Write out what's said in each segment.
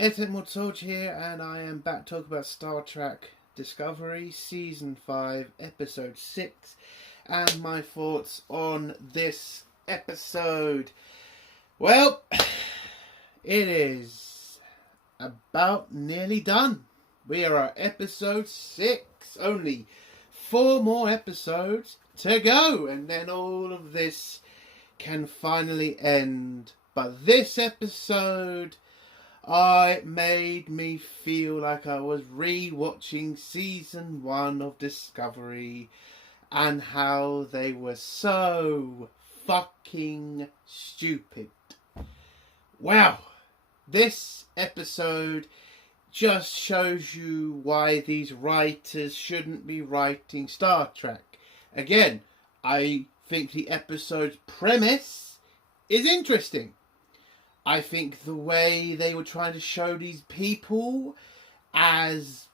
Ethan Mutsolch here, and I am back to talk about Star Trek Discovery, Season 5, Episode 6, and my thoughts on this episode. Well, it is about nearly done. We are at Episode 6. Only 4 more episodes to go, and then all of this can finally end. But this episode made me feel like I was re-watching Season 1 of Discovery and how they were so fucking stupid. Wow, this episode just shows you why these writers shouldn't be writing Star Trek. Again, I think the episode's premise is interesting. I think the way they were trying to show these people as,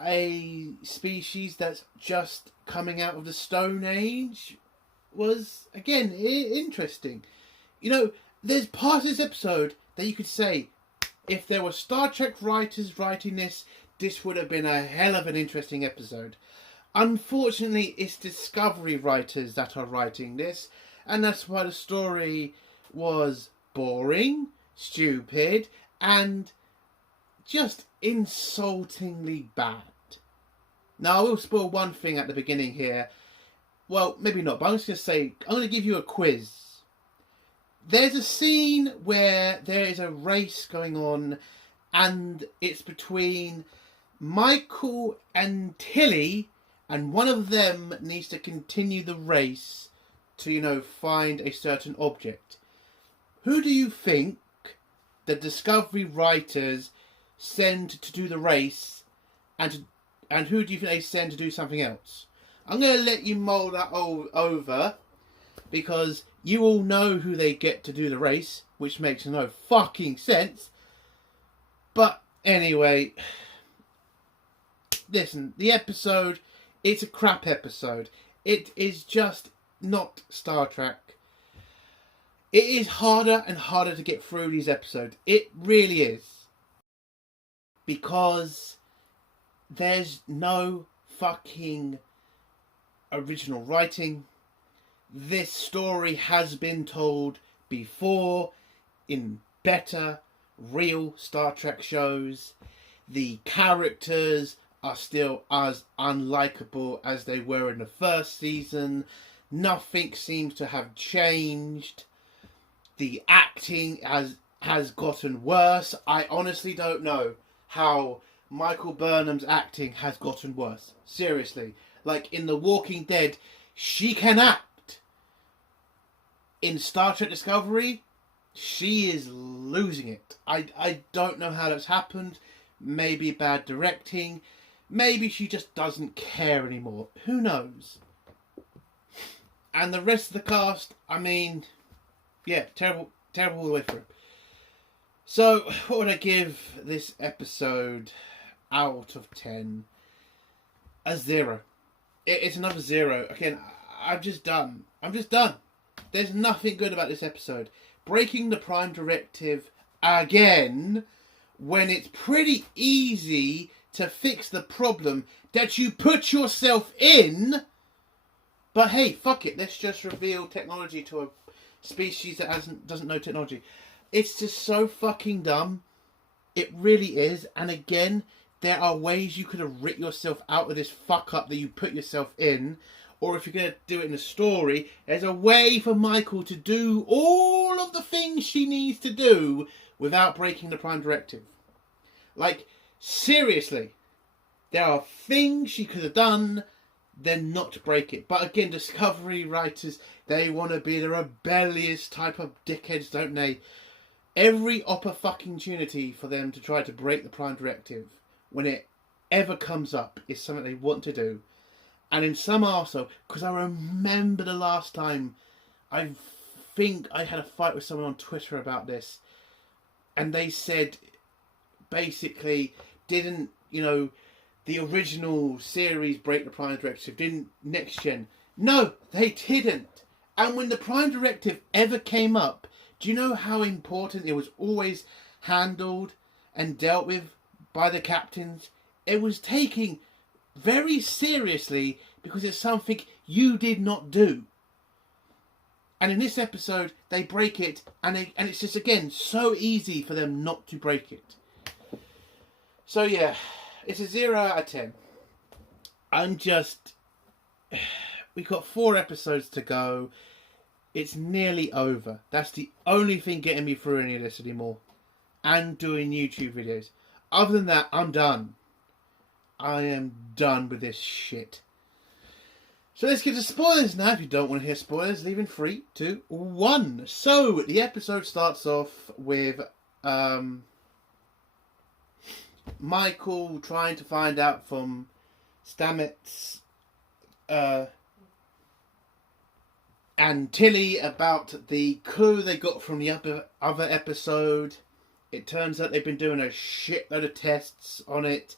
a species that's just coming out of the Stone Age was, again, interesting. There's parts of this episode that you could say, if there were Star Trek writers writing this, this would have been a hell of an interesting episode. Unfortunately, it's Discovery writers that are writing this, and that's why the story was boring, stupid, and just insultingly bad. Now, I will spoil one thing at the beginning here. Well, maybe not, but I'm just going to say, I'm going to give you a quiz. There's a scene where there is a race going on, and it's between Michael and Tilly, and one of them needs to continue the race to, find a certain object. Who do you think the Discovery writers send to do the race, and who do you think they send to do something else? I'm going to let you mull that over, because you all know who they get to do the race, which makes no fucking sense. But anyway, listen, the episode, it's a crap episode. It is just not Star Trek. It is harder and harder to get through these episodes. It really is. Because there's no fucking original writing. This story has been told before in better, real Star Trek shows. The characters are still as unlikable as they were in the first season. Nothing seems to have changed. The acting has gotten worse. I honestly don't know how Michael Burnham's acting has gotten worse. Seriously. Like in The Walking Dead, she can act. In Star Trek Discovery, she is losing it. I don't know how that's happened. Maybe bad directing. Maybe she just doesn't care anymore. Who knows? And the rest of the cast, terrible all the way through. So, what would I give this episode out of 10? A 0. It's another 0. Again, I'm just done. There's nothing good about this episode. Breaking the Prime Directive again, when it's pretty easy to fix the problem that you put yourself in. But hey, fuck it. Let's just reveal technology to a species that doesn't know technology. It's just so fucking dumb. It really is. And again, there are ways you could have writ yourself out of this fuck up that you put yourself in. Or if you're going to do it in a story, there's a way for Michael to do all of the things she needs to do without breaking the Prime Directive. Like, seriously. There are things she could have done, then not break it. But again, Discovery writers, they want to be the rebellious type of dickheads, don't they? Every opportunity for them to try to break the Prime Directive, when it ever comes up, is something they want to do. And in some also, because I remember the last time, I think I had a fight with someone on Twitter about this, and they said, basically, didn't, the original series break the Prime Directive? Didn't Next Gen? No, they didn't. And when the Prime Directive ever came up, Do you know how important it was always handled and dealt with by the captains? It was taken very seriously because it's something you did not do. And in this episode, they break it, and it's just, again, so easy for them not to break it. So yeah, it's a 0 out of 10. We've got 4 episodes to go. It's nearly over. That's the only thing getting me through any of this anymore. And doing YouTube videos. Other than that, I'm done. I am done with this shit. So let's get to spoilers now. If you don't want to hear spoilers, leave in 3, 2, 1. So the episode starts off with Michael trying to find out from Stamets and Tilly about the clue they got from the other episode. It turns out they've been doing a shitload of tests on it,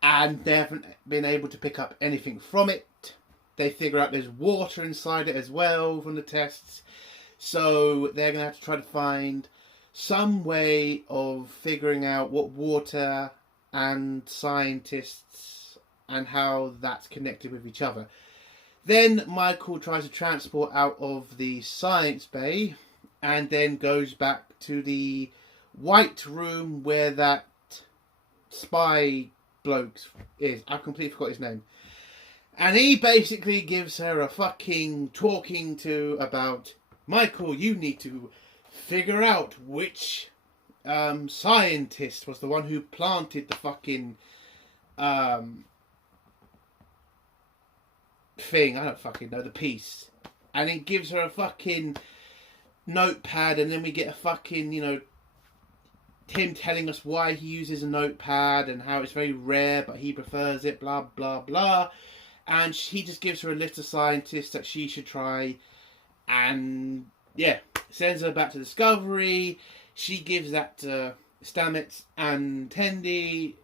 and they haven't been able to pick up anything from it. They figure out there's water inside it as well from the tests. So they're going to have to try to find some way of figuring out what water and scientists and how that's connected with each other. Then Michael tries to transport out of the science bay and then goes back to the white room where that spy bloke is. I completely forgot his name. And he basically gives her a fucking talking to about, Michael, you need to figure out which scientist was the one who planted the fucking thing. I don't fucking know, the piece. And it gives her a fucking notepad, and then we get a fucking, him telling us why he uses a notepad and how it's very rare, but he prefers it, blah, blah, blah. And he just gives her a list of scientists that she should try. And, yeah, sends her back to Discovery. She gives that to Stamets and Tilly.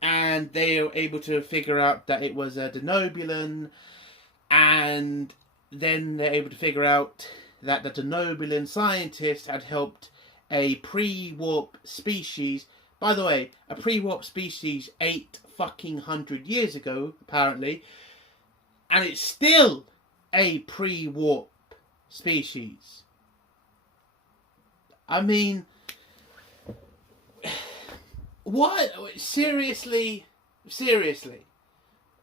And they are able to figure out that it was a Denobulan. And then they're able to figure out that the Denobulan scientist had helped a pre-warp species. By the way, a pre-warp species 800 years ago, apparently, and it's still a pre-warp species. I mean, what? Seriously?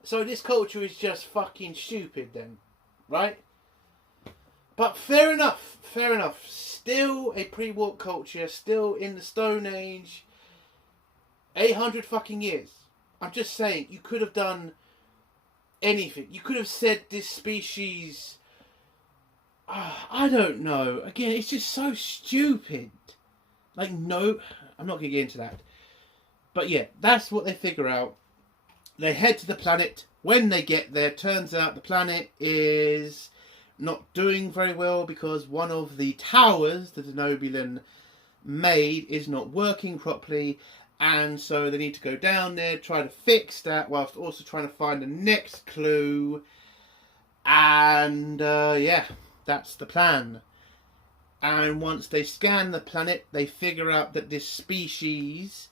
So this culture is just fucking stupid then, right? But fair enough. Still a pre-warp culture, still in the Stone Age. 800 fucking years. I'm just saying, you could have done anything. You could have said this species... I don't know. Again, it's just so stupid. Like, no, I'm not going to get into that. But yeah, that's what they figure out. They head to the planet. When they get there, turns out the planet is not doing very well because one of the towers that the Denobulan made is not working properly. And so they need to go down there, try to fix that, whilst also trying to find the next clue. And, yeah, that's the plan. And once they scan the planet, they figure out that this species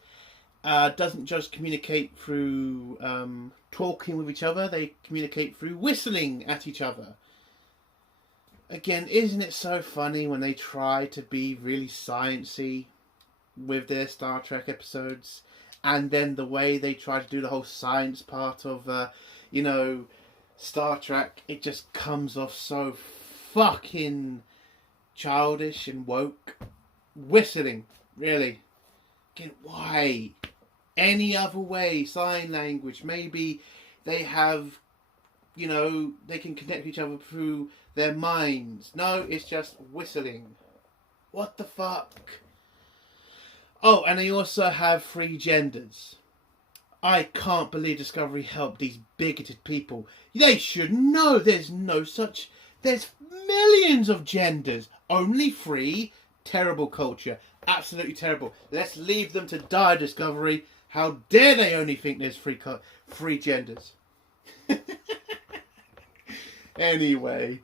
doesn't just communicate through talking with each other, they communicate through whistling at each other. Again, isn't it so funny when they try to be really sciencey with their Star Trek episodes, and then the way they try to do the whole science part of Star Trek, it just comes off so fucking childish and woke. Whistling, really. Again, why? Any other way? Sign language, maybe they have, they can connect each other through their minds. No, it's just whistling. What the fuck? Oh, and they also have 3 genders. I can't believe Discovery helped these bigoted people. They should know there's no such... There's millions of genders. Only 3. Terrible culture. Absolutely terrible. Let's leave them to die, Discovery. How dare they only think there's 3 genders. Anyway.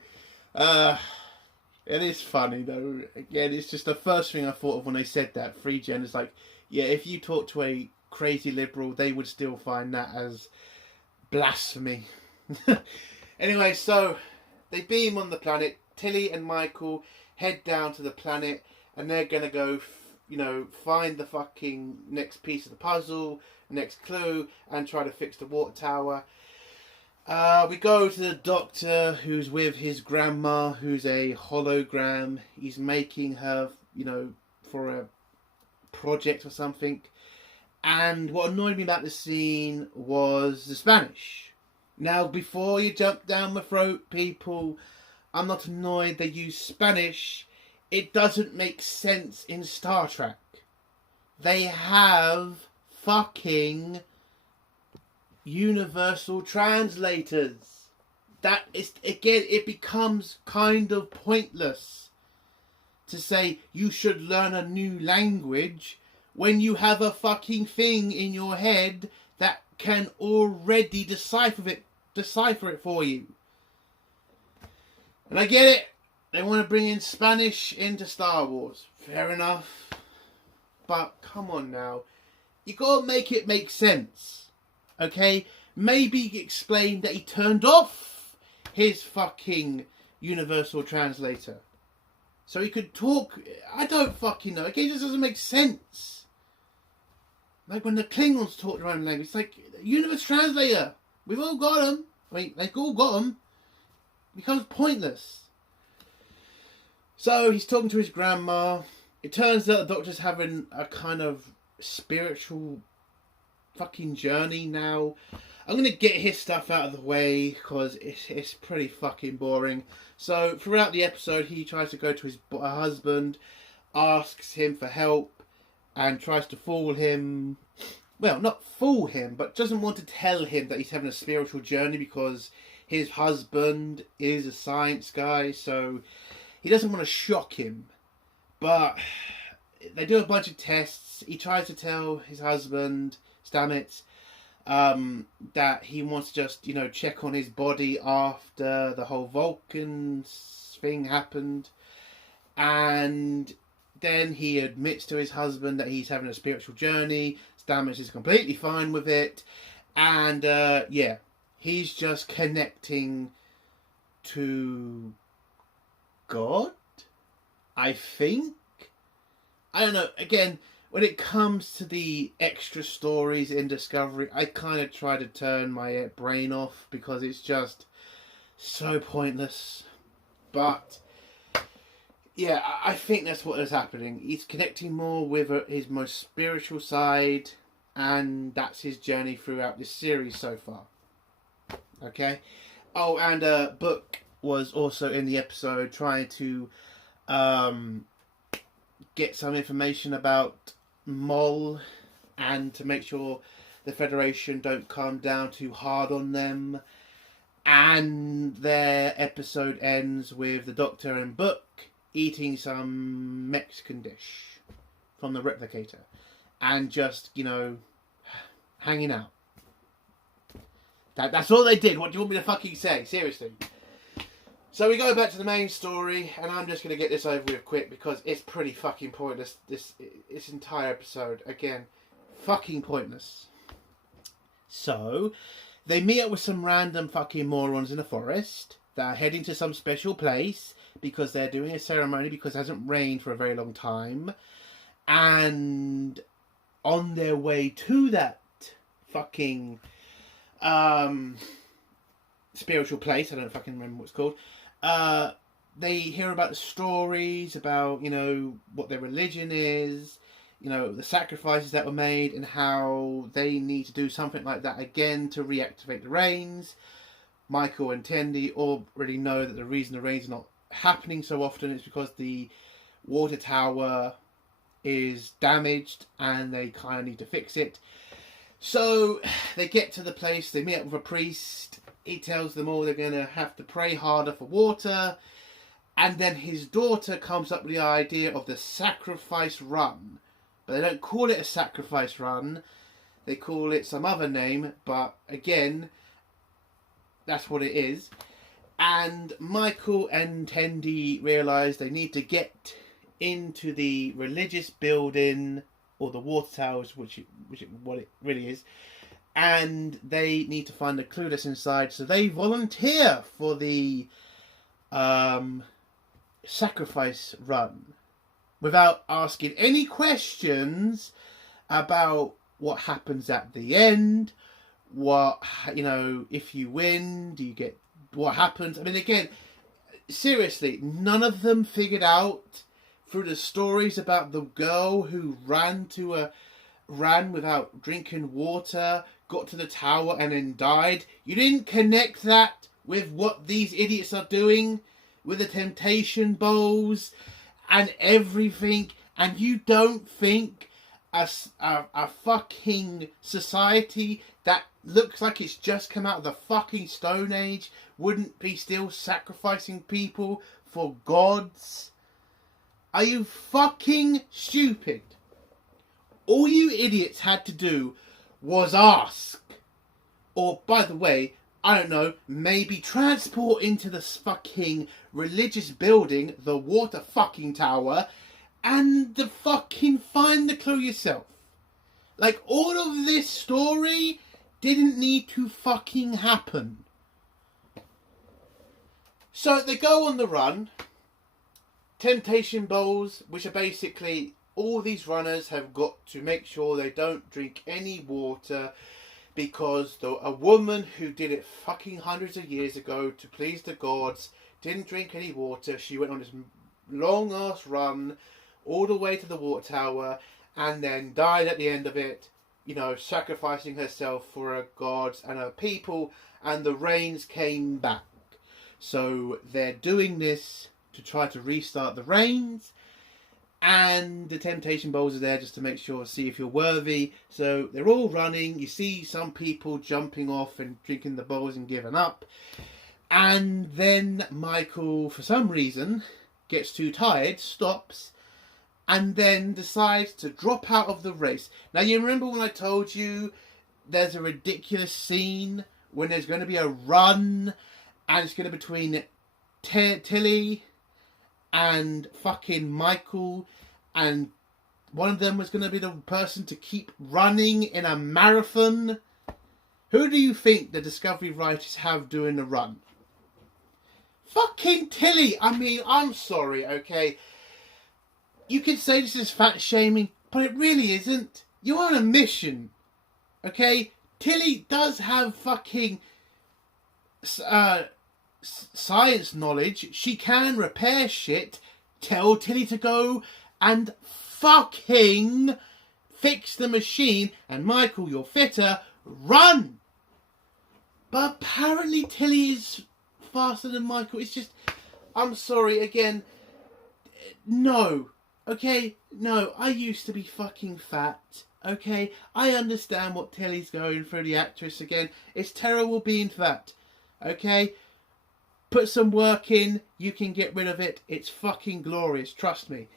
It is funny though. Again, it's just the first thing I thought of when they said that. Free gen is like, yeah, if you talk to a crazy liberal, they would still find that as blasphemy. Anyway, so they beam on the planet. Tilly and Michael head down to the planet, and they're gonna go, find the fucking next piece of the puzzle, next clue, and try to fix the water tower. We go to the doctor, who's with his grandma, who's a hologram. He's making her, for a project or something. And what annoyed me about the scene was the Spanish. Now, before you jump down my throat, people, I'm not annoyed they use Spanish. It doesn't make sense in Star Trek. They have fucking universal translators. That is, again, it becomes kind of pointless to say you should learn a new language when you have a fucking thing in your head that can already decipher it for you. And I get it. They want to bring in Spanish into Star Wars. Fair enough. But come on now. You gotta make it make sense. Okay? Maybe explain that he turned off his fucking universal translator. So he could talk. I don't fucking know. Okay, it just doesn't make sense. Like when the Klingons talk their own language. It's like, universal translator. We've all got them. They've all got them. It becomes pointless. So he's talking to his grandma. It turns out the doctor's having a kind of spiritual fucking journey now. I'm going to get his stuff out of the way because it's pretty fucking boring. So throughout the episode, he tries to go to his husband, asks him for help, and tries to fool him. Well, not fool him, but doesn't want to tell him that he's having a spiritual journey because his husband is a science guy, so he doesn't want to shock him. But they do a bunch of tests. He tries to tell his husband, Stamets, that he wants to just, check on his body after the whole Vulcan thing happened. And then he admits to his husband that he's having a spiritual journey. Stamets is completely fine with it. And, he's just connecting to God, I think. I don't know. Again, when it comes to the extra stories in Discovery, I kind of try to turn my brain off because it's just so pointless. But yeah, I think that's what is happening. He's connecting more with his most spiritual side, and that's his journey throughout this series so far. Okay? Oh, and Book was also in the episode trying to get some information about Mol and to make sure the Federation don't come down too hard on them. And their episode ends with the Doctor and Book eating some Mexican dish from the replicator and just, hanging out. That's all they did. What do you want me to fucking say? Seriously. So we go back to the main story, and I'm just going to get this over with quick because it's pretty fucking pointless. This entire episode, again, fucking pointless. So they meet up with some random fucking morons in a forest that are heading to some special place because they're doing a ceremony because it hasn't rained for a very long time. And on their way to that fucking spiritual place, I don't fucking remember what it's called, they hear about the stories about, what their religion is, the sacrifices that were made and how they need to do something like that again to reactivate the rains. Michael and Tendi already know that the reason the rains are not happening so often is because the water tower is damaged and they kind of need to fix it. So they get to the place, they meet up with a priest. He tells them all they're going to have to pray harder for water. And then his daughter comes up with the idea of the sacrifice run. But they don't call it a sacrifice run. They call it some other name. But again, that's what it is. And Michael and Tendi realise they need to get into the religious building, or the water towers, what it really is, and they need to find the clue that's inside. So they volunteer for the sacrifice run without asking any questions about what happens at the end. What, if you win, do you get what happens? I mean, again, seriously, none of them figured out through the stories about the girl who ran without drinking water, got to the tower and then died. You didn't connect that with what these idiots are doing with the temptation bowls and everything, and you don't think a fucking society that looks like it's just come out of the fucking Stone Age wouldn't be still sacrificing people for gods? Are you fucking stupid? All you idiots had to do was ask. Or, by the way, I don't know, maybe transport into this fucking religious building, the water fucking tower, and find the clue yourself. Like, all of this story didn't need to fucking happen. So they go on the run. Temptation bowls, which are basically all these runners have got to make sure they don't drink any water, because a woman who did it fucking hundreds of years ago to please the gods didn't drink any water. She went on this long ass run all the way to the water tower and then died at the end of it, sacrificing herself for her gods and her people, and the rains came back. So they're doing this to try to restart the rains, and the temptation bowls are there just to make sure, see if you're worthy. So they're all running. You see some people jumping off and drinking the bowls and giving up. And then Michael, for some reason, gets too tired, stops, and then decides to drop out of the race. Now, you remember when I told you there's a ridiculous scene when there's going to be a run, and it's going to be between Tilly and fucking Michael, and one of them was going to be the person to keep running in a marathon? Who do you think the Discovery writers have doing the run? Fucking Tilly! I mean, I'm sorry, okay? You can say this is fat shaming, but it really isn't. You're on a mission, okay? Tilly does have fucking science knowledge. She can repair shit. Tell Tilly to go and fucking fix the machine, and Michael, you're fitter, run! But apparently Tilly is faster than Michael. It's just, I'm sorry, again, no. Okay, no, I used to be fucking fat. Okay, I understand what Tilly's going through, the actress, again. It's terrible being fat. Okay, put some work in, you can get rid of it. It's fucking glorious, trust me.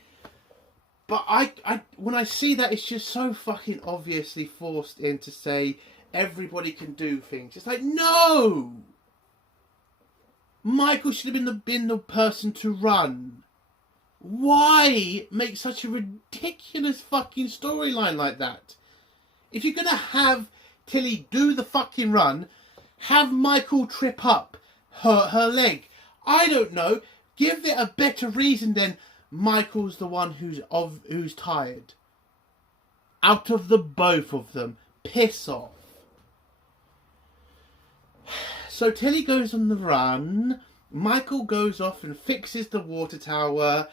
But when I see that, it's just so fucking obviously forced in to say everybody can do things. It's like, no! Michael should have been the person to run. Why make such a ridiculous fucking storyline like that? If you're going to have Tilly do the fucking run, have Michael trip up her leg. I don't know. Give it a better reason than Michael's the one who's tired. Out of the both of them. Piss off. So Tilly goes on the run. Michael goes off and fixes the water tower.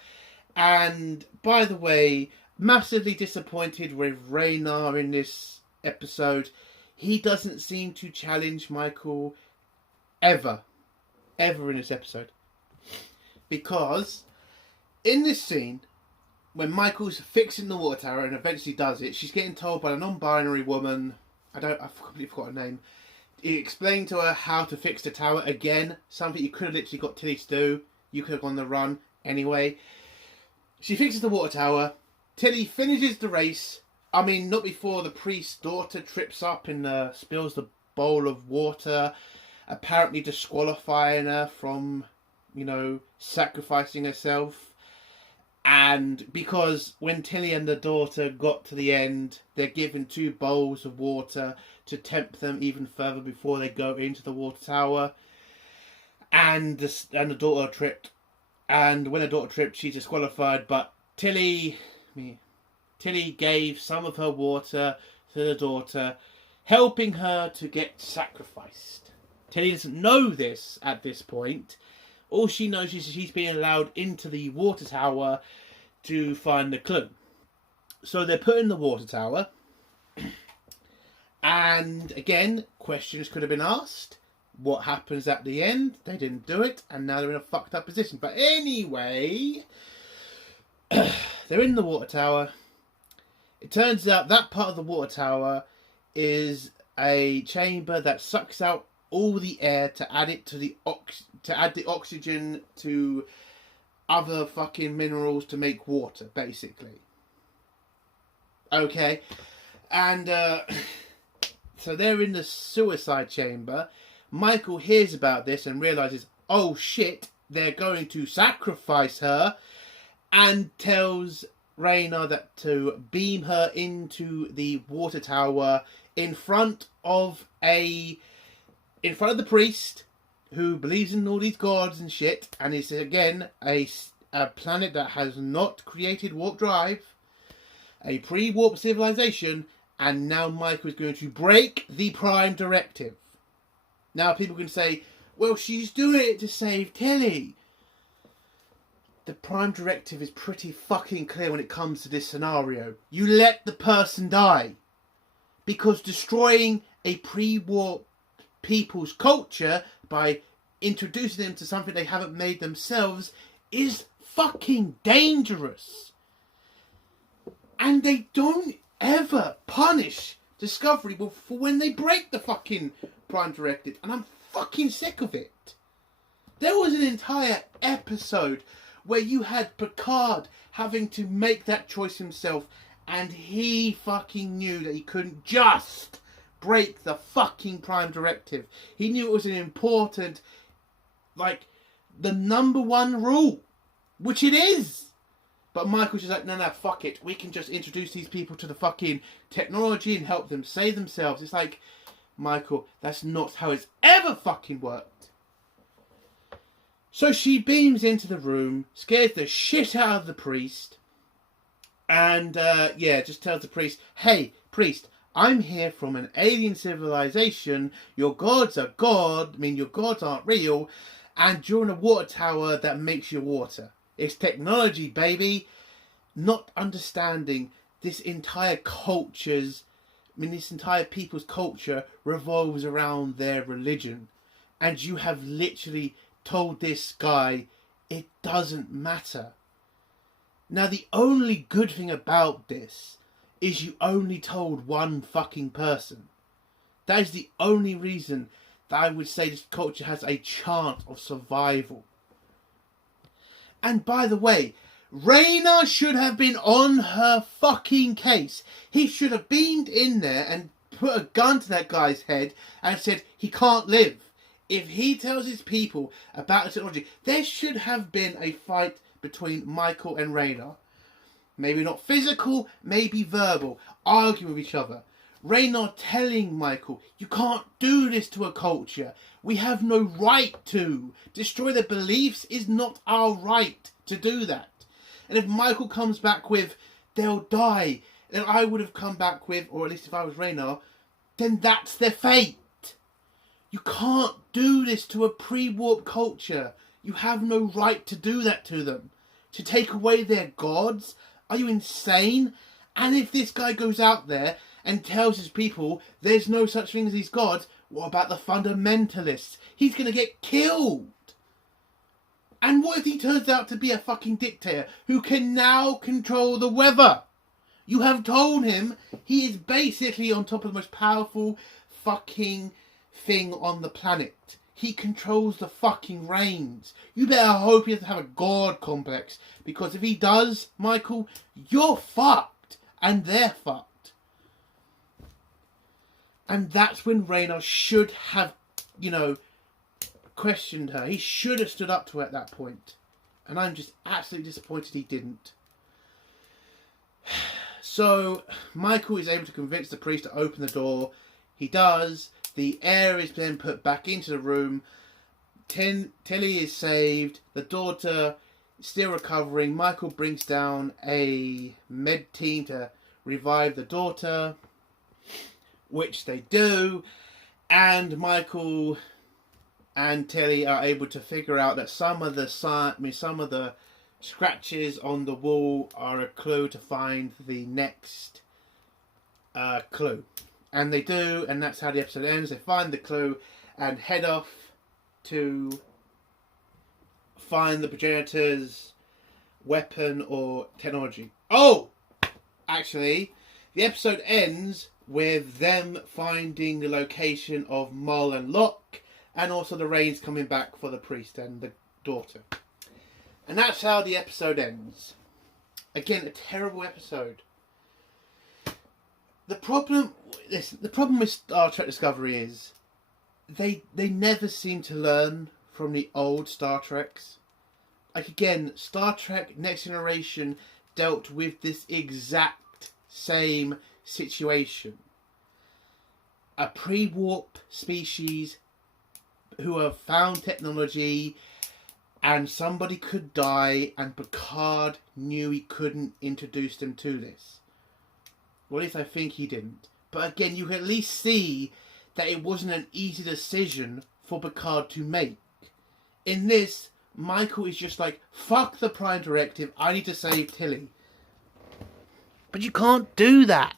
And, by the way, massively disappointed with Raynar in this episode. He doesn't seem to challenge Michael ever in this episode. Because in this scene, when Michael's fixing the water tower and eventually does it, she's getting told by a non-binary woman, I've completely forgot her name, he explained to her how to fix the tower again, something you could have literally got Tilly to do. You could have gone the run anyway. She fixes the water tower. Tilly finishes the race. I mean, not before the priest's daughter trips up and spills the bowl of water. apparently disqualifying her from, sacrificing herself. And because when Tilly and the daughter got to the end, they're given 2 bowls of water to tempt them even further before they go into the water tower. And the daughter tripped. And when the daughter tripped, she's disqualified. But Tilly gave some of her water to the daughter, helping her to get sacrificed. Tilly doesn't know this at this point. All she knows is she's being allowed into the water tower to find the clue. So they're put in the water tower. And again, questions could have been asked. What happens at the end? They didn't do it, and now they're in a fucked up position. But anyway, they're in the water tower. It turns out that part of the water tower is a chamber that sucks out all the air to add it to the oxygen to other fucking minerals to make water, basically. Okay, and so they're in the suicide chamber. Michael hears about this and realizes, oh shit, they're going to sacrifice her, and tells Raina that to beam her into the water tower in front of the priest who believes in all these gods and shit, and is again a planet that has not created warp drive, a pre-warp civilization, and now Michael is going to break the Prime Directive. Now people can say, well, she's doing it to save Tilly. The Prime Directive is pretty fucking clear when it comes to this scenario. You let the person die. Because destroying a pre-war people's culture by introducing them to something they haven't made themselves is fucking dangerous. And they don't ever punish Discovery for when they break the fucking Prime Directive. And I'm fucking sick of it. There was an entire episode where you had Picard having to make that choice himself, and he fucking knew that he couldn't just break the fucking Prime Directive. He knew it was an important, the number 1 rule, which it is. But Michael's just like, no, fuck it. We can just introduce these people to the fucking technology and help them save themselves. It's like, Michael, that's not how it's ever fucking worked. So she beams into the room, scares the shit out of the priest, and, just tells the priest, hey, priest, I'm here from an alien civilization. Your gods are your gods aren't real, and you're in a water tower that makes your water. It's technology, baby. Not understanding this entire people's culture revolves around their religion. And you have literally told this guy it doesn't matter. Now, the only good thing about this is you only told one fucking person. That is the only reason that I would say this culture has a chance of survival. And by the way, Raina should have been on her fucking case. He should have beamed in there and put a gun to that guy's head and said he can't live. If he tells his people about the technology, there should have been a fight between Michael and Raina. Maybe not physical, maybe verbal, arguing with each other. Raina telling Michael, you can't do this to a culture. We have no right to. Destroy their beliefs is not our right to do that. And if Michael comes back with, they'll die, then I would have come back with, or at least if I was Raina, then that's their fate. You can't do this to a pre-warp culture. You have no right to do that to them. To take away their gods? Are you insane? And if this guy goes out there and tells his people there's no such thing as these gods, what about the fundamentalists? He's going to get killed. And what if he turns out to be a fucking dictator who can now control the weather? You have told him he is basically on top of the most powerful fucking thing on the planet. He controls the fucking rains. You better hope he doesn't have a god complex. Because if he does, Michael, you're fucked. And they're fucked. And that's when Raina should have, questioned her. He should have stood up to her at that point. And I'm just absolutely disappointed he didn't. So, Michael is able to convince the priest to open the door. He does. The air is then put back into the room. Tilly is saved. The daughter is still recovering. Michael brings down a med team to revive the daughter, which they do. And Michael and Tilly are able to figure out that some of the scratches on the wall are a clue to find the next clue. And they do, and that's how the episode ends. They find the clue and head off to find the progenitor's weapon or technology. Oh! Actually, the episode ends with them finding the location of Mole and Locke, and also the rains coming back for the priest and the daughter. And that's how the episode ends. Again, a terrible episode. The problem with Star Trek Discovery is they never seem to learn from the old Star Treks. Like, again, Star Trek Next Generation dealt with this exact same situation. A pre-warp species who have found technology, and somebody could die, and Picard knew he couldn't introduce them to this. Well, at least I think he didn't. But again, you can at least see that it wasn't an easy decision for Picard to make. In this, Michael is just like, fuck the Prime Directive, I need to save Tilly. But you can't do that.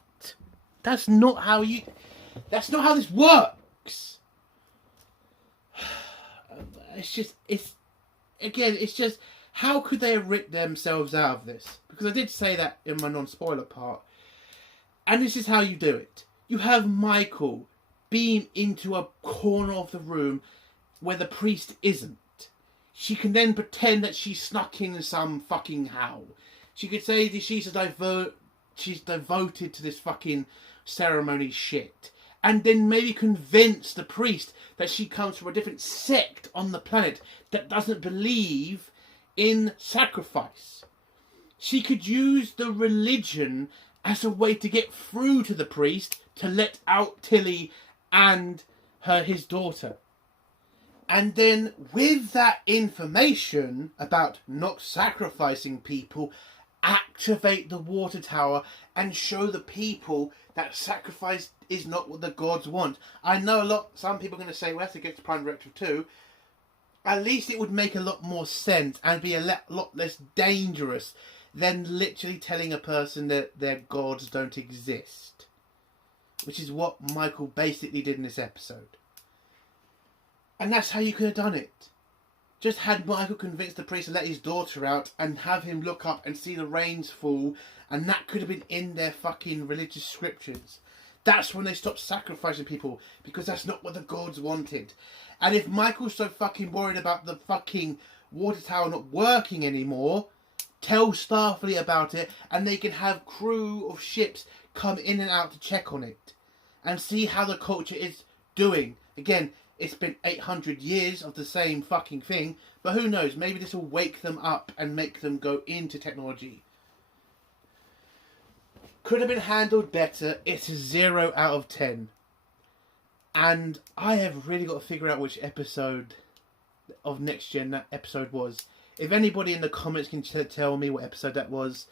That's not how this works. It's just, how could they have ripped themselves out of this? Because I did say that in my non-spoiler part. And this is how you do it. You have Michael beam into a corner of the room where the priest isn't. She can then pretend that she snuck in some fucking how. She could say that she's devoted to this fucking ceremony shit. And then maybe convince the priest that she comes from a different sect on the planet that doesn't believe in sacrifice. She could use the religion as a way to get through to the priest to let out Tilly and his daughter. And then with that information about not sacrificing people, activate the water tower and show the people that sacrifice is not what the gods want. I know some people are going to say, well, that's against Prime Directive too. At least it would make a lot more sense and be a lot less dangerous than literally telling a person that their gods don't exist. Which is what Michael basically did in this episode. And that's how you could have done it. Just had Michael convince the priest to let his daughter out and have him look up and see the rains fall, and that could have been in their fucking religious scriptures. That's when they stopped sacrificing people, because that's not what the gods wanted. And if Michael's so fucking worried about the fucking water tower not working anymore, tell Starfleet about it, and they can have crew of ships come in and out to check on it and see how the culture is doing. Again, it's been 800 years of the same fucking thing, but who knows, maybe this will wake them up and make them go into technology. Could have been handled better. It's a 0 out of 10. And I have really got to figure out which episode of Next Gen that episode was. If anybody in the comments can tell me what episode that was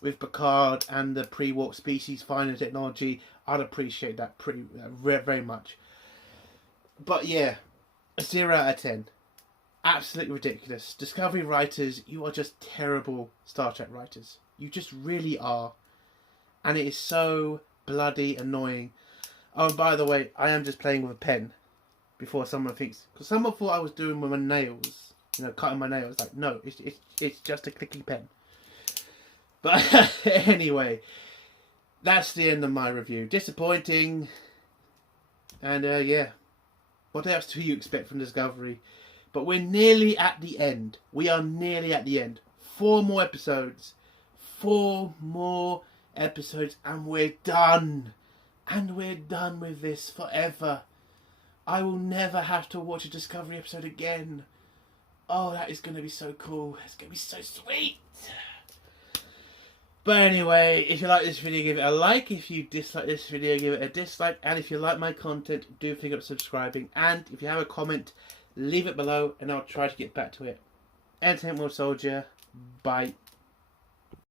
with Picard and the pre-warp species finding technology, I'd appreciate that very much. But yeah, a 0 out of 10. Absolutely ridiculous. Discovery writers, you are just terrible Star Trek writers. You just really are. And it is so bloody annoying. Oh, and by the way, I am just playing with a pen. Before someone thinks... Because someone thought I was doing with my nails. You know, cutting my nails. Like, no, it's just a clicky pen. But anyway, that's the end of my review. Disappointing. And yeah. What else do you expect from Discovery? But we're nearly at the end. We are nearly at the end. 4 more episodes. 4 more episodes and we're done. And we're done with this forever. I will never have to watch a Discovery episode again. Oh, that is going to be so cool. It's going to be so sweet. But anyway, if you like this video, give it a like. If you dislike this video, give it a dislike. And if you like my content, do think of subscribing. And if you have a comment, leave it below and I'll try to get back to it. Entertainment World Soldier. Bye.